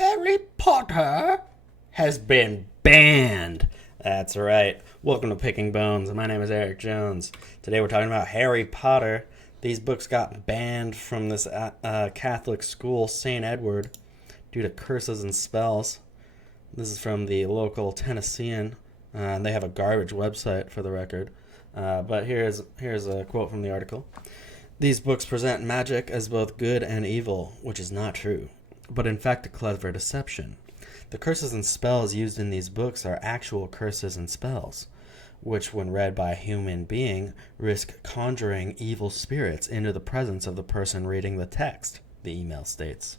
Harry Potter has been banned. That's right. Welcome to Picking Bones. My name is Eric Jones. Today we're talking about Harry Potter. These books got banned from this Catholic school, St. Edward, due to curses and spells. This is from the local Tennessean. And they have a garbage website for the record. But here's a quote from the article. These books present magic as both good and evil, which is not true, but in fact a clever deception. The curses and spells used in these books are actual curses and spells, which when read by a human being risk conjuring evil spirits into the presence of the person reading the text, the email states.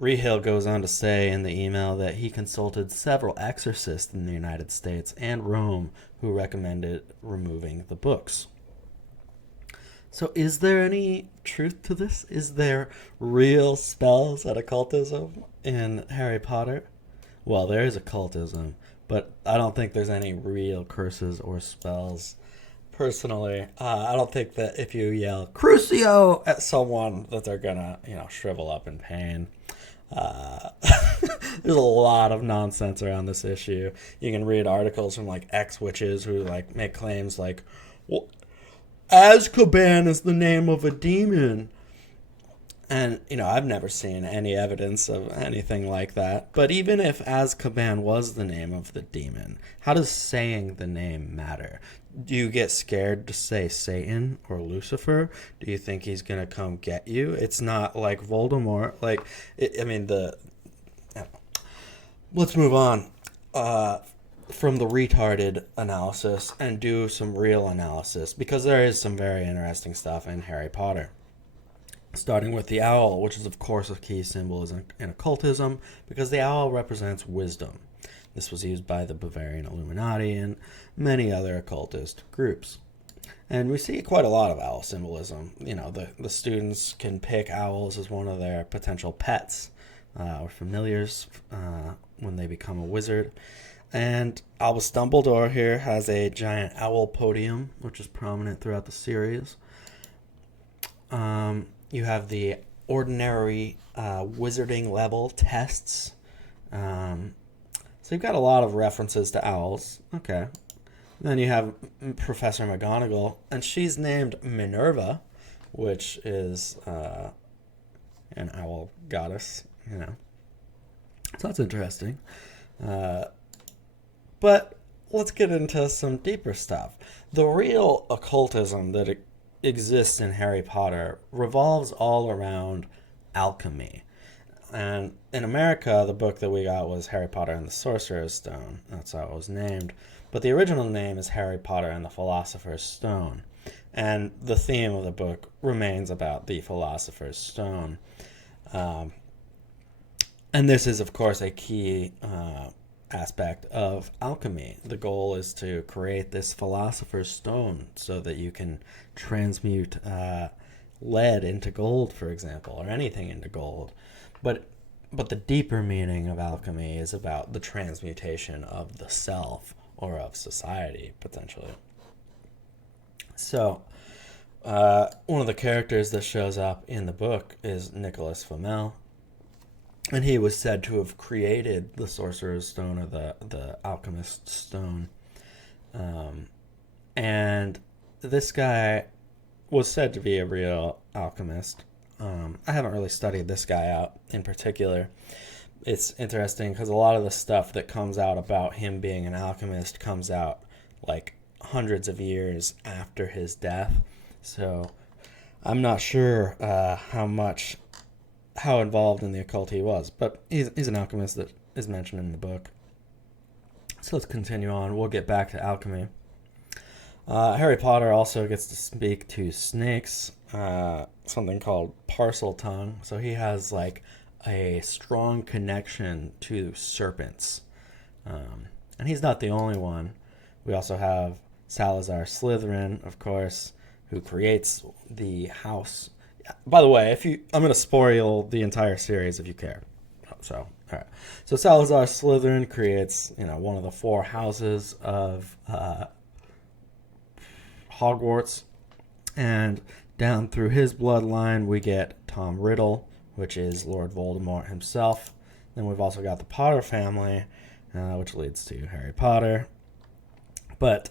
Rehill goes on to say in the email that he consulted several exorcists in the United States and Rome who recommended removing the books. So is there any truth to this? Is there real spells and occultism in Harry Potter? Well, there is occultism, but I don't think there's any real curses or spells. Personally, I don't think that if you yell Crucio at someone that they're gonna, shrivel up in pain. There's a lot of nonsense around this issue. You can read articles from ex-witches who make claims well, Azkaban is the name of a demon. And, I've never seen any evidence of anything like that. But even if Azkaban was the name of the demon, how does saying the name matter? Do you get scared to say Satan or Lucifer? Do you think he's going to come get you? It's not like Voldemort. Let's move on from the retarded analysis and do some real analysis, because there is some very interesting stuff in Harry Potter. Starting with the owl, which is of course a key symbol in occultism, because the owl represents wisdom. This was used by the Bavarian Illuminati and many other occultist groups. And we see quite a lot of owl symbolism. The students can pick owls as one of their potential pets or familiars when they become a wizard. And Albus Dumbledore here has a giant owl podium, which is prominent throughout the series. You have the ordinary wizarding level tests. So you've got a lot of references to owls. Okay. Then you have Professor McGonagall, and she's named Minerva, which is an owl goddess, So that's interesting. But let's get into some deeper stuff. The real occultism that exists in Harry Potter revolves all around alchemy. And in America, the book that we got was Harry Potter and the Sorcerer's Stone. That's how it was named. But the original name is Harry Potter and the Philosopher's Stone. And the theme of the book remains about the Philosopher's Stone. And this is, of course, a key aspect of alchemy. The goal is to create this Philosopher's Stone so that you can transmute lead into gold, for example, or anything into gold. But the deeper meaning of alchemy is about the transmutation of the self or of society, potentially. So, one of the characters that shows up in the book is Nicholas Flamel, and he was said to have created the Sorcerer's Stone, or the Alchemist's Stone. And this guy was said to be a real alchemist. I haven't really studied this guy out in particular. It's interesting because a lot of the stuff that comes out about him being an alchemist comes out hundreds of years after his death. So I'm not sure how involved in the occult he was, but he's an alchemist that is mentioned in the book. So let's continue on. We'll get back to alchemy. Harry Potter also gets to speak to snakes, something called parcel tongue. So he has a strong connection to serpents. And he's not the only one. We also have Salazar Slytherin, of course, who creates the house. By the way, I'm going to spoil the entire series if you care. So, all right. So Salazar Slytherin creates, one of the four houses of Hogwarts, and down through his bloodline we get Tom Riddle, which is Lord Voldemort himself. Then we've also got the Potter family, which leads to Harry Potter. But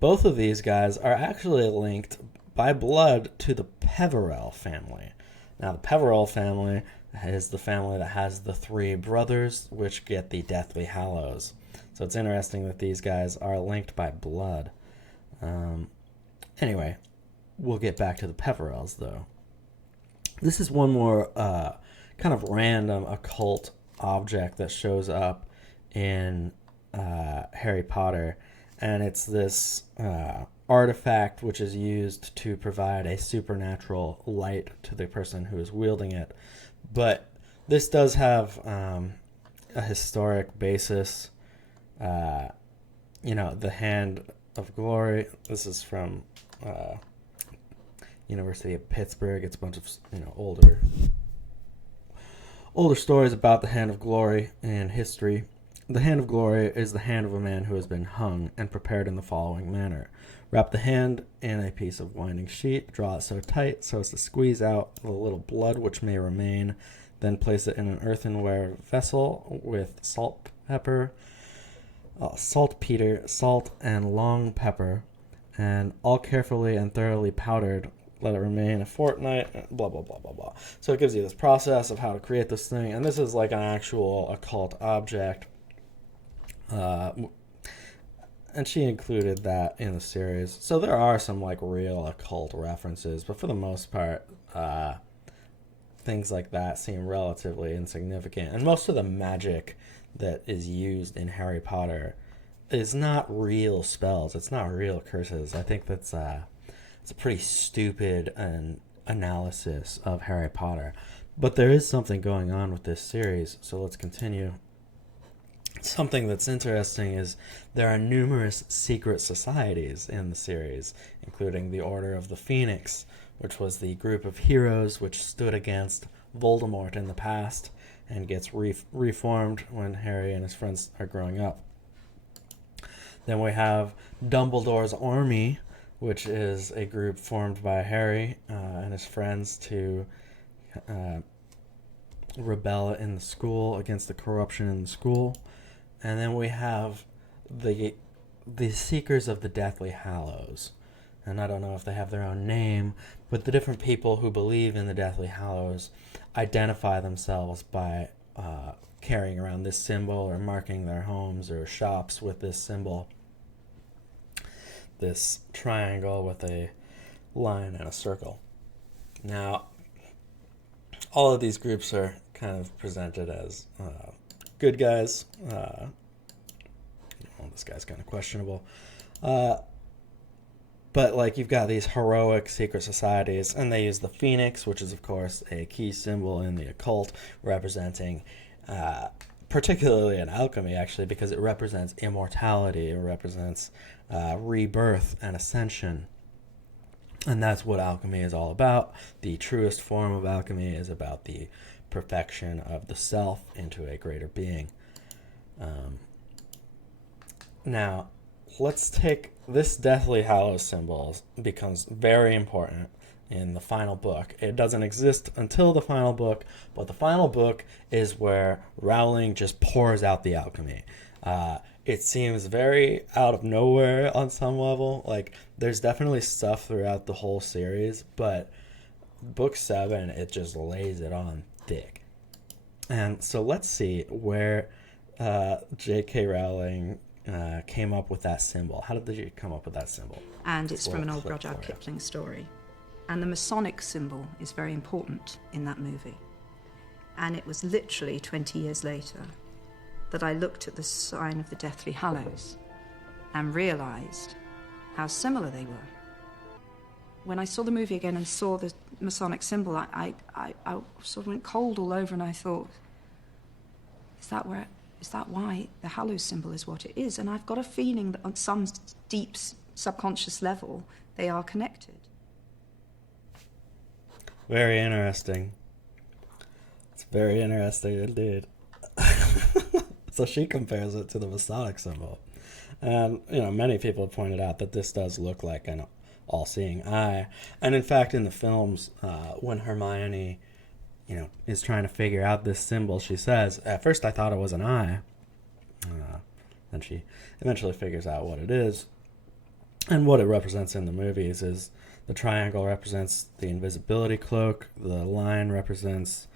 both of these guys are actually linked by blood to the Peverell family. Now, the Peverell family is the family that has the 3 brothers, which get the Deathly Hallows. So it's interesting that these guys are linked by blood. Anyway, we'll get back to the Peverells, though. This is one more kind of random occult object that shows up in Harry Potter, and it's this artifact which is used to provide a supernatural light to the person who is wielding it. But this does have a historic basis. The Hand of Glory. This is from University of Pittsburgh. It's a bunch of older stories about the Hand of Glory and history. The Hand of Glory is the hand of a man who has been hung and prepared in the following manner. Wrap the hand in a piece of winding sheet, draw it so tight so as to squeeze out the little blood which may remain, then place it in an earthenware vessel with saltpeter, salt, and long pepper, and all carefully and thoroughly powdered. Let it remain a fortnight, blah, blah, blah, blah, blah. So it gives you this process of how to create this thing, and this is like an actual occult object. And she included that in the series. So there are some like real occult references, but for the most part, things like that seem relatively insignificant. And most of the magic that is used in Harry Potter is not real spells. It's not real curses. I think that's it's a pretty stupid analysis of Harry Potter. But there is something going on with this series, so let's continue. Something that's interesting is there are numerous secret societies in the series, including the Order of the Phoenix, which was the group of heroes which stood against Voldemort in the past and gets reformed when Harry and his friends are growing up. Then we have Dumbledore's Army, which is a group formed by Harry and his friends to rebel in the school against the corruption in the school. And then we have the Seekers of the Deathly Hallows. And I don't know if they have their own name, but the different people who believe in the Deathly Hallows identify themselves by carrying around this symbol or marking their homes or shops with this symbol. This triangle with a line and a circle. Now, all of these groups are kind of presented as good guys. This guy's kind of questionable. But like you've got these heroic secret societies, and they use the phoenix, which is of course a key symbol in the occult, representing particularly in alchemy actually, because it represents immortality. It represents rebirth and ascension. And that's what alchemy is all about. The truest form of alchemy is about the perfection of the self into a greater being. Now, let's take this Deathly Hallows symbol becomes very important in the final book. It doesn't exist until the final book, but the final book is where Rowling just pours out the alchemy. It seems very out of nowhere on some level. Like, there's definitely stuff throughout the whole series, but book 7, it just lays it on thick. And so let's see where J.K. Rowling came up with that symbol. How did you come up with that symbol? And it's from an old Rudyard Kipling story. And the Masonic symbol is very important in that movie. And it was literally 20 years later that I looked at the sign of the Deathly Hallows and realised how similar they were. When I saw the movie again and saw the Masonic symbol, I sort of went cold all over, and I thought, is that why the Hallows symbol is what it is? And I've got a feeling that on some deep subconscious level, they are connected. Very interesting. It's very interesting indeed. So she compares it to the Masonic symbol. And, many people have pointed out that this does look like an all-seeing eye. And in fact, in the films, when Hermione, is trying to figure out this symbol. She says, at first I thought it was an eye. Then she eventually figures out what it is. And what it represents in the movies is the triangle represents the invisibility cloak, the line represents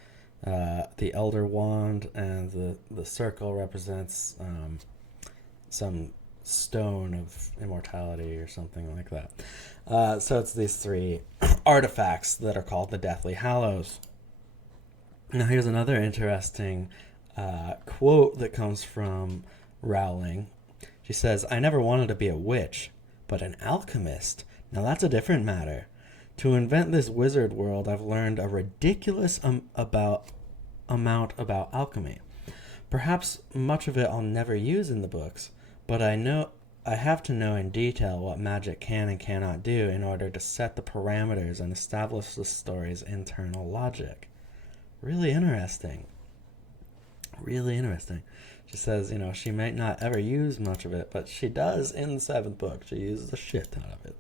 the Elder Wand, and the circle represents some stone of immortality or something like that. So it's these three artifacts that are called the Deathly Hallows. Now here's another interesting quote that comes from Rowling. She says, "I never wanted to be a witch, but an alchemist. Now that's a different matter. To invent this wizard world, I've learned a ridiculous amount about alchemy. Perhaps much of it I'll never use in the books, but I have to know in detail what magic can and cannot do in order to set the parameters and establish the story's internal logic." Really interesting. Really interesting. She says, she might not ever use much of it, but she does in the 7th book. She uses a shit ton of it.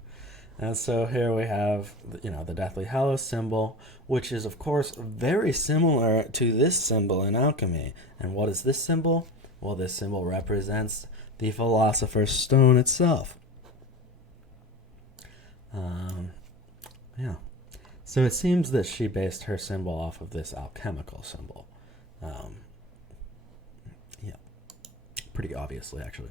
And so here we have, the Deathly Hallows symbol, which is, of course, very similar to this symbol in alchemy. And what is this symbol? Well, this symbol represents the Philosopher's Stone itself. So it seems that she based her symbol off of this alchemical symbol. Pretty obviously, actually.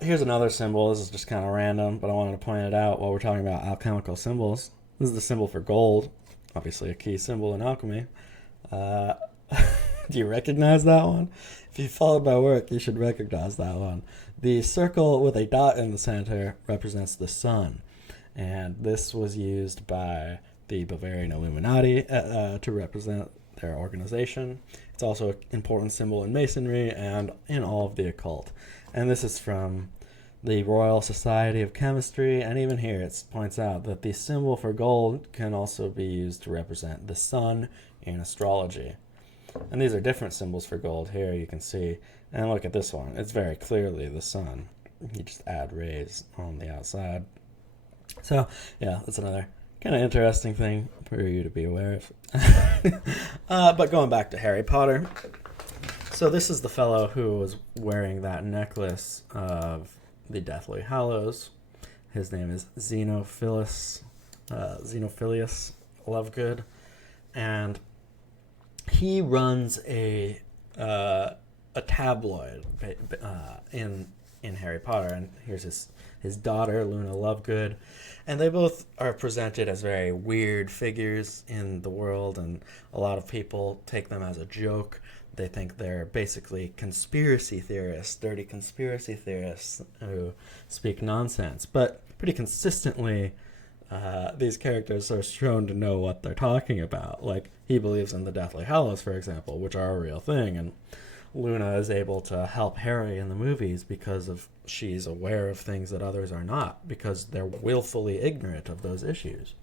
Here's another symbol. This is just kind of random, but I wanted to point it out while we're talking about alchemical symbols. This is the symbol for gold, obviously a key symbol in alchemy. Do you recognize that one? If you followed my work, you should recognize that one. The circle with a dot in the center represents the sun, and this was used by the Bavarian Illuminati to represent their organization. It's also an important symbol in Masonry and in all of the occult. And this is from the Royal Society of Chemistry, and even here it points out that the symbol for gold can also be used to represent the sun in astrology. And these are different symbols for gold. Here you can see, and look at this one. It's very clearly the sun. You just add rays on the outside. So, yeah, that's another kind of interesting thing for you to be aware of. But going back to Harry Potter. So this is the fellow who was wearing that necklace of the Deathly Hallows. His name is Xenophilius Lovegood. And he runs a tabloid in Harry Potter. And here's his daughter, Luna Lovegood. And they both are presented as very weird figures in the world, and a lot of people take them as a joke. They think they're basically conspiracy theorists, dirty conspiracy theorists who speak nonsense. But pretty consistently, these characters are shown to know what they're talking about. Like, he believes in the Deathly Hallows, for example, which are a real thing, and Luna is able to help Harry in the movies because she's aware of things that others are not, because they're willfully ignorant of those issues.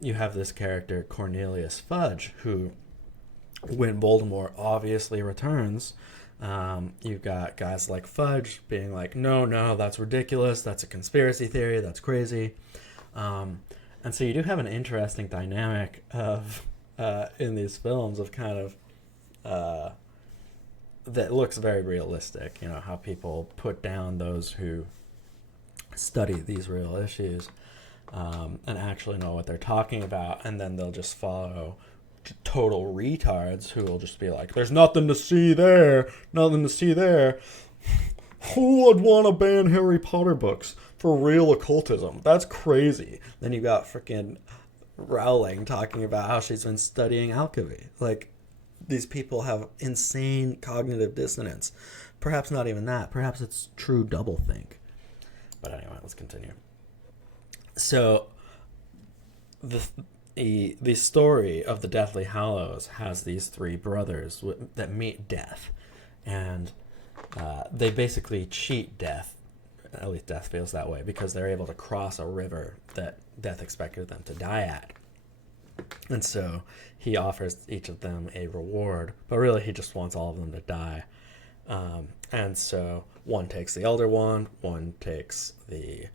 You have this character, Cornelius Fudge, who, when Voldemort obviously returns, you've got guys like Fudge being like, no, that's ridiculous, that's a conspiracy theory, that's crazy. And so you do have an interesting dynamic of in these films of kind of that looks very realistic, how people put down those who study these real issues and actually know what they're talking about, and then they'll just follow total retards who will just be like, there's nothing to see there. Who would want to ban Harry Potter books for real occultism? That's crazy. Then you got freaking Rowling talking about how she's been studying alchemy. Like, these people have insane cognitive dissonance. Perhaps not even that. Perhaps it's true doublethink. But anyway, let's continue. So, the story of the Deathly Hallows has these three brothers that meet death. And they basically cheat death. At least death feels that way, because they're able to cross a river that death expected them to die at. And so he offers each of them a reward, but really he just wants all of them to die. And so one takes the Elder Wand, one takes the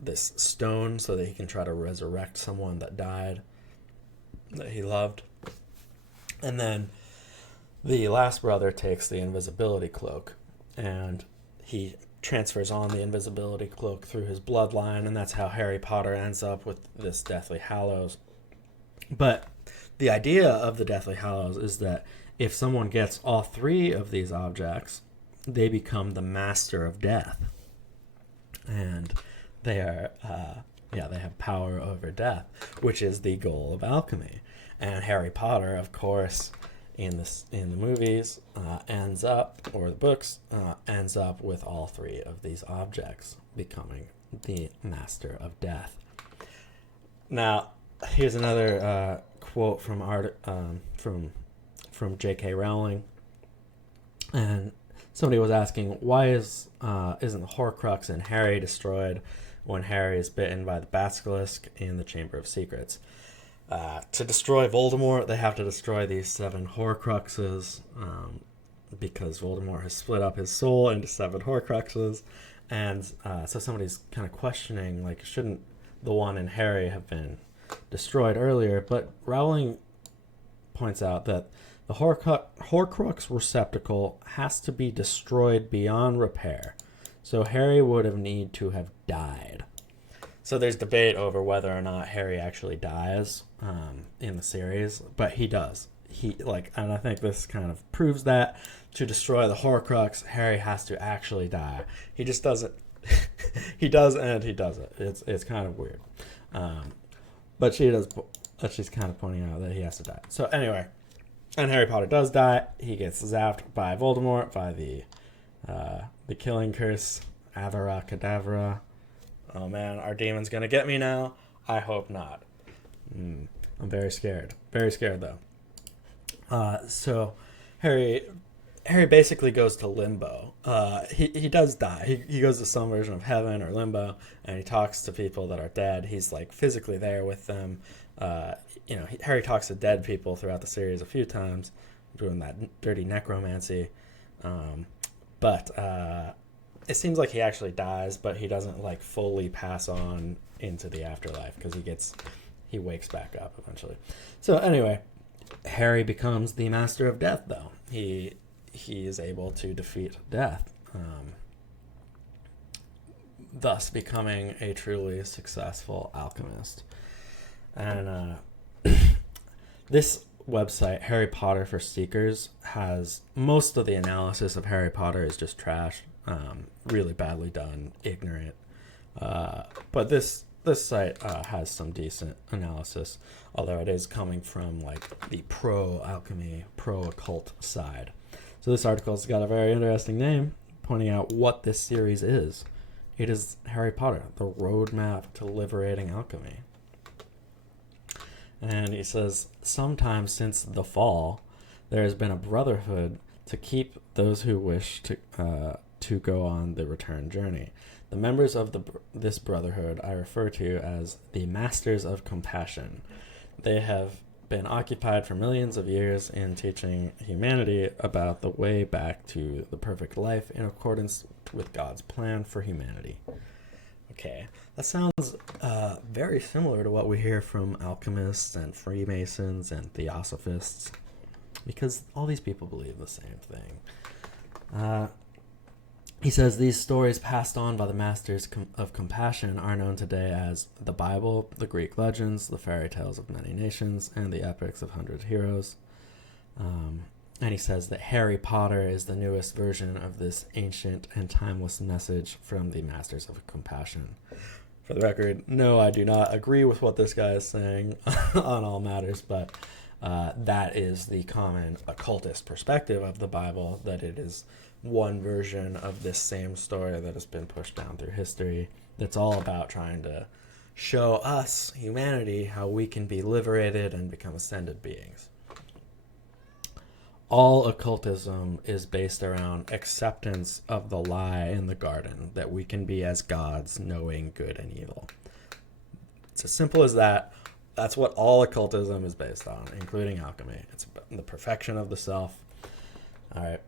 this stone so that he can try to resurrect someone that died. that he loved. And then the last brother takes the invisibility cloak, and he transfers on the invisibility cloak through his bloodline, and that's how Harry Potter ends up with this Deathly Hallows. But the idea of the Deathly Hallows is that if someone gets all three of these objects, they become the master of death. And they are, they have power over death, which is the goal of alchemy. And Harry Potter, of course, in the movies, ends up, or the books, ends up with all three of these objects becoming the master of death. Now, here's another quote from J.K. Rowling, and somebody was asking, why isn't the Horcrux in Harry destroyed when Harry is bitten by the basilisk in the Chamber of Secrets? To destroy Voldemort, they have to destroy these 7 Horcruxes, because Voldemort has split up his soul into 7 Horcruxes, and so somebody's kind of questioning, like, shouldn't the one in Harry have been destroyed earlier? But Rowling points out that the Horcrux receptacle has to be destroyed beyond repair, so Harry would have need to have died. So there's debate over whether or not Harry actually dies in the series, but he does. And I think this kind of proves that to destroy the Horcrux, Harry has to actually die. He just doesn't. He does, and he doesn't. It's kind of weird. But she's kind of pointing out that he has to die. So anyway, and Harry Potter does die. He gets zapped by Voldemort, by the killing curse, Avada Kedavra. Oh man, our demon's gonna get me now? I hope not. I'm very scared. Very scared though. So Harry basically goes to limbo. He does die. He goes to some version of heaven or limbo, and he talks to people that are dead. He's like physically there with them. Harry talks to dead people throughout the series a few times, doing that dirty necromancy. But it seems like he actually dies, but he doesn't like fully pass on into the afterlife because he wakes back up eventually. So anyway, Harry becomes the master of death, though. He is able to defeat death, thus becoming a truly successful alchemist. And this website, Harry Potter for Seekers, has most of the analysis of Harry Potter is just trash. Really badly done, ignorant. But this site has some decent analysis, although it is coming from like the pro-alchemy, pro-occult side. So this article's got a very interesting name, pointing out what this series is. It is Harry Potter, the roadmap to liberating alchemy. And he says, sometime since the fall, there has been a brotherhood to keep those who wish to go on the return journey. The members of this brotherhood I refer to as the Masters of Compassion. They have been occupied for millions of years in teaching humanity about the way back to the perfect life in accordance with God's plan for humanity. Okay, that sounds very similar to what we hear from alchemists and Freemasons and Theosophists, because all these people believe the same thing. He says these stories passed on by the Masters of Compassion are known today as the Bible, the Greek legends, the fairy tales of many nations, and the epics of 100 heroes. And he says that Harry Potter is the newest version of this ancient and timeless message from the Masters of Compassion. For the record, no, I do not agree with what this guy is saying on all matters, but that is the common occultist perspective of the Bible, that it is one version of this same story that has been pushed down through history, that's all about trying to show us, humanity, how we can be liberated and become ascended beings. All occultism is based around acceptance of the lie in the garden, that we can be as gods, knowing good and evil. It's as simple as that. That's what all occultism is based on, including alchemy. It's the perfection of the self. All right.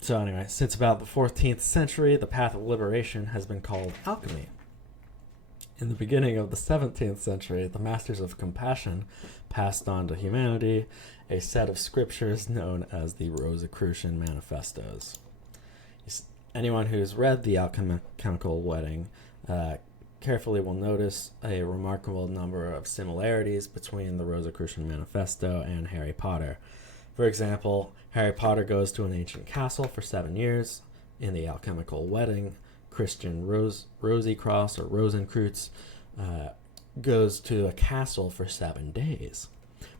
So anyway, since about the 14th century, the path of liberation has been called alchemy. In the beginning of the 17th century, the Masters of Compassion passed on to humanity a set of scriptures known as the Rosicrucian Manifestos. Anyone who's read The Alchemical Wedding carefully will notice a remarkable number of similarities between the Rosicrucian Manifesto and Harry Potter. For example, Harry Potter goes to an ancient castle for 7 years. In The Alchemical Wedding, Christian Rosencrantz or Rosencrantz goes to a castle for 7 days.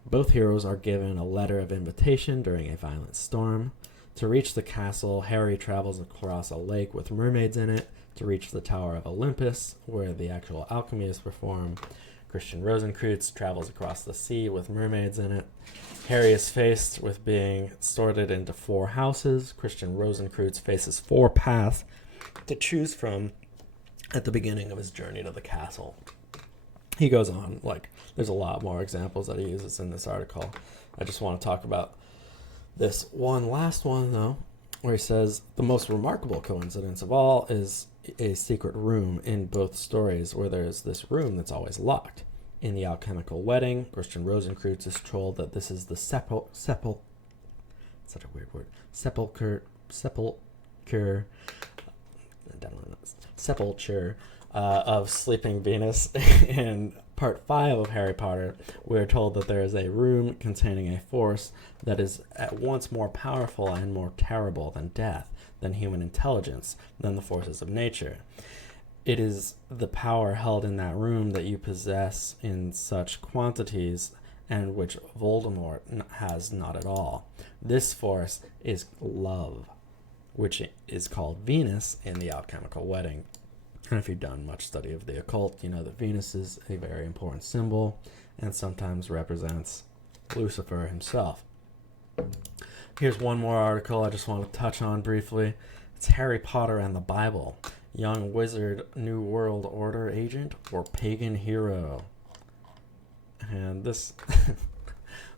Both heroes are given a letter of invitation during a violent storm. To reach the castle, Harry travels across a lake with mermaids in it to reach the Tower of Olympus, where the actual alchemy is performed. Christian Rosencrantz travels across the sea with mermaids in it. Harry is faced with being sorted into 4 houses. Christian Rosencrantz faces 4 paths to choose from at the beginning of his journey to the castle. He goes on, there's a lot more examples that he uses in this article. I just want to talk about this one last one, though, where he says, the most remarkable coincidence of all is a secret room in both stories where there's this room that's always locked. In The Alchemical Wedding, Christian Rosencrantz is told that this is the sepulcher of Sleeping Venus. In part 5 of Harry Potter, we're told that there is a room containing a force that is at once more powerful and more terrible than death, than human intelligence, than the forces of nature. It is the power held in that room that you possess in such quantities and which Voldemort has not at all. This force is love, which is called Venus in The Alchemical Wedding. And if you've done much study of the occult, you know that Venus is a very important symbol and sometimes represents Lucifer himself. Here's one more article I just want to touch on briefly. It's Harry Potter and the Bible. Young wizard, New World Order agent, or pagan hero? And this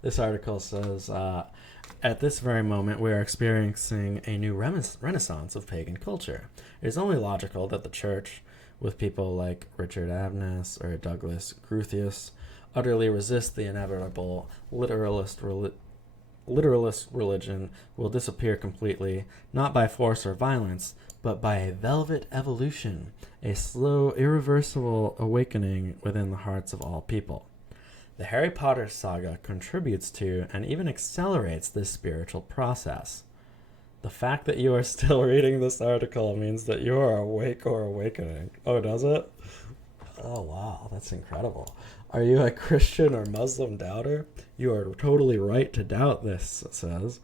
this article says, at this very moment, we are experiencing a new renaissance of pagan culture. It is only logical that the church, with people like Richard Abness or Douglas Groothuis, utterly resist the inevitable literalist religion will disappear completely, not by force or violence, but by a velvet evolution, a slow, irreversible awakening within the hearts of all people. The Harry Potter saga contributes to and even accelerates this spiritual process. The fact that you are still reading this article means that you are awake or awakening. Oh, does it? Oh, wow, that's incredible. Are you a Christian or Muslim doubter? You are totally right to doubt this, it says.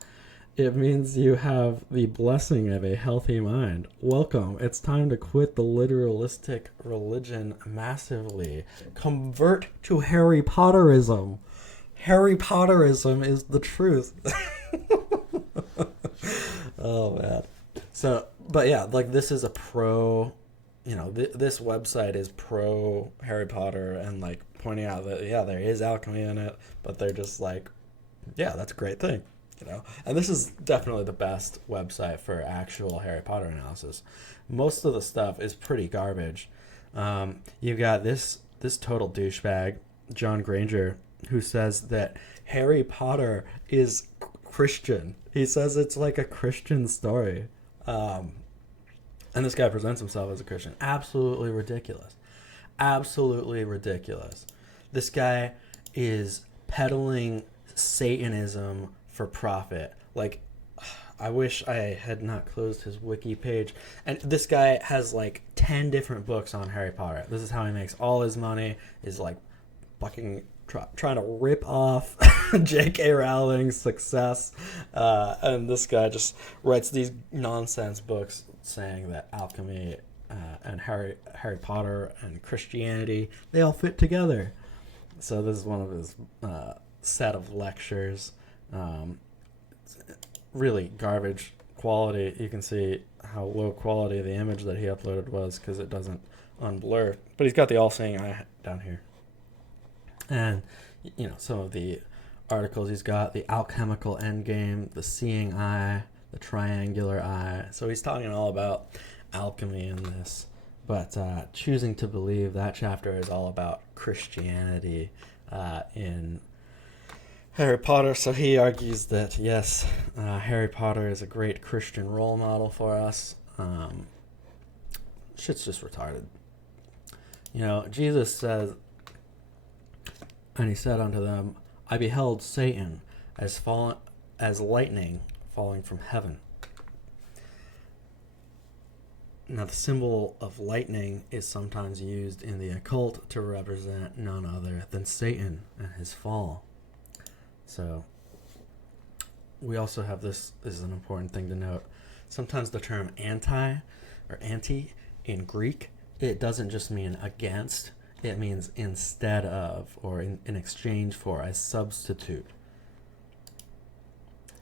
It means you have the blessing of a healthy mind. Welcome. It's time to quit the literalistic religion massively. Convert to Harry Potterism. Harry Potterism is the truth. Oh, man. So, but yeah, this is a pro, this website is pro Harry Potter and pointing out that, yeah, there is alchemy in it, but they're just yeah, that's a great thing. And this is definitely the best website for actual Harry Potter analysis. Most of the stuff is pretty garbage. You've got this total douchebag, John Granger, who says that Harry Potter is Christian. He says it's like a Christian story. And this guy presents himself as a Christian. Absolutely ridiculous. Absolutely ridiculous. This guy is peddling Satanism for profit. I wish I had not closed his wiki page. And this guy has 10 different books on Harry Potter. This is how he makes all his money, is fucking trying to rip off J.K. Rowling's success. And this guy just writes these nonsense books saying that alchemy and Harry Potter and Christianity, they all fit together. So this is one of his set of lectures. Really garbage quality. You can see how low quality the image that he uploaded was because it doesn't unblur. But he's got the all-seeing eye down here. And, some of the articles he's got, the alchemical endgame, the seeing eye, the triangular eye. So he's talking all about alchemy in this. But choosing to believe, that chapter is all about Christianity in Harry Potter. So he argues that, yes, Harry Potter is a great Christian role model for us. Shit's just retarded. You know, Jesus says, and he said unto them, I beheld Satan as lightning falling from heaven. Now, the symbol of lightning is sometimes used in the occult to represent none other than Satan and his fall. So, we also have this is an important thing to note. Sometimes the term anti or anti in Greek, it doesn't just mean against, it means instead of, or in exchange for, as substitute.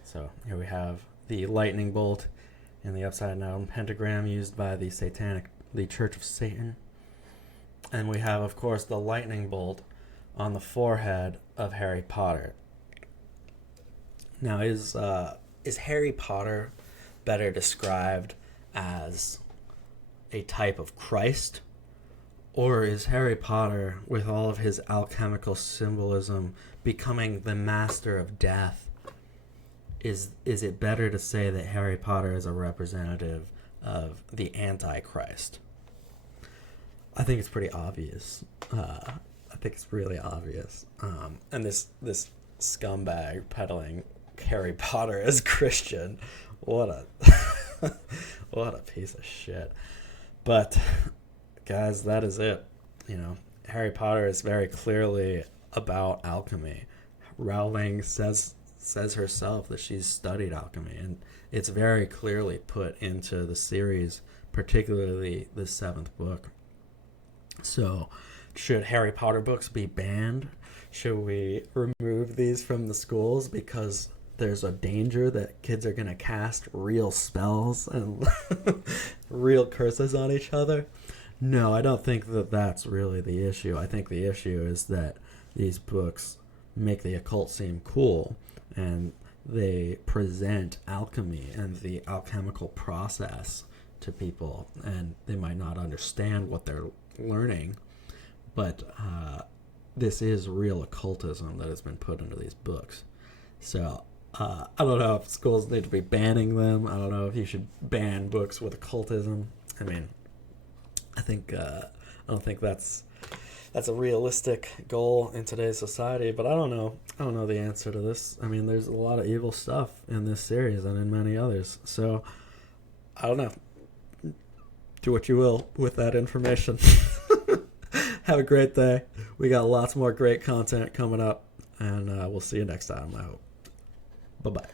So, here we have the lightning bolt in the upside down pentagram used by the Church of Satan. And we have, of course, the lightning bolt on the forehead of Harry Potter. Now, is Harry Potter better described as a type of Christ? Or is Harry Potter, with all of his alchemical symbolism, becoming the master of death? Is it better to say that Harry Potter is a representative of the Antichrist? I think it's pretty obvious. I think it's really obvious. And this scumbag peddling Harry Potter as Christian, what a piece of shit. But guys, that is it. You know, Harry Potter is very clearly about alchemy. Rowling says herself that she's studied alchemy, and it's very clearly put into the series, particularly the 7th book. So, should Harry Potter books be banned? Should we remove these from the schools because there's a danger that kids are going to cast real spells and real curses on each other? No, I don't think that that's really the issue. I think the issue is that these books make the occult seem cool, and they present alchemy and the alchemical process to people, and they might not understand what they're learning, but this is real occultism that has been put into these books. So I don't know if schools need to be banning them. I don't know if you should ban books with occultism. I mean, I don't think that's a realistic goal in today's society, but I don't know the answer to this. I mean, there's a lot of evil stuff in this series and in many others, so I don't know. Do what you will with that information. Have a great day. We got lots more great content coming up, and we'll see you next time, I hope. Bye-bye.